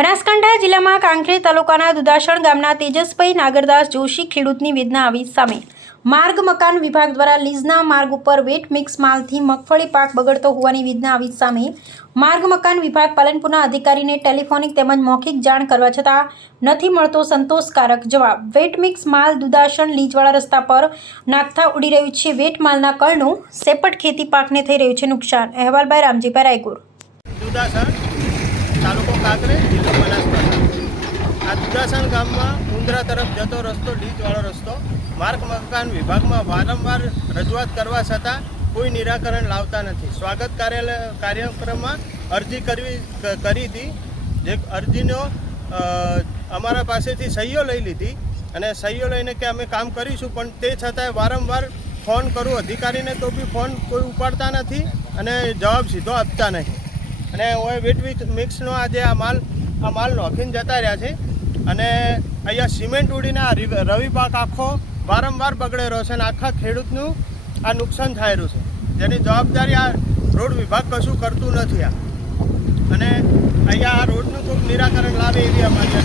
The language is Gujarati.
બનાસકાંઠા જિલ્લામાં કાંકરેજ તાલુકાના દુધાસણ ગામના તેજસભાઈ નાગરદાસ જોશી ખેડૂતની વેદના આવી સામે માર્ગ મકાન વિભાગ દ્વારા લીઝના માર્ગ ઉપર વેટ મિક્સ માલથી મગફળી પાક બગડતો હોવાની વેદના આવી સામે માર્ગ મકાન વિભાગ પાલનપુરના અધિકારીને ટેલિફોનિક તેમજ મૌખિક જાણ કરવા છતાં નથી મળતો સંતોષકારક જવાબ। વેટ મિક્સ માલ દુધાસણ લીજવાળા રસ્તા પર નાખતા ઉડી રહ્યું છે વેટ માલના કળનું સેપટ ખેતી પાકને થઈ રહ્યું છે નુકસાન। અહેવાલ બાય રામજીભાઈ રાયગુર। દુધાસણ તાલુકો કાંકરેજ જિલ્લો બનાસકાંઠા। આ દુધાસણ ગામમાં મુંદ્રા તરફ જતો રસ્તો લીજવાળો રસ્તો માર્ગ મકાન વિભાગમાં વારંવાર રજૂઆત કરવા છતાં કોઈ નિરાકરણ લાવતા નથી। સ્વાગત કાર્યક્રમમાં અરજી કરી હતી, જે અરજીનો અમારા પાસેથી સહીઓ લઈ લીધી અને સહીઓ લઈને કે અમે કામ કરીશું, પણ તે છતાંય વારંવાર ફોન કરું અધિકારીને તો બી ફોન કોઈ ઉપાડતા નથી અને જવાબ સીધો આપતા નહીં। અને હવે વેટ મિક્સનો આજે આ માલ નોખીને જતા રહ્યા છે અને અહીંયા સિમેન્ટ ઉડીને આ રવિ પાક આખો વારંવાર બગડે રહ્યો છે અને આખા ખેડૂતનું આ નુકસાન થઈ રહ્યું છે, જેની જવાબદારી આ રોડ વિભાગ કશું કરતું નથી। અને અહીંયા આ રોડનું કોઈ નિરાકરણ લાવે એવી અમારી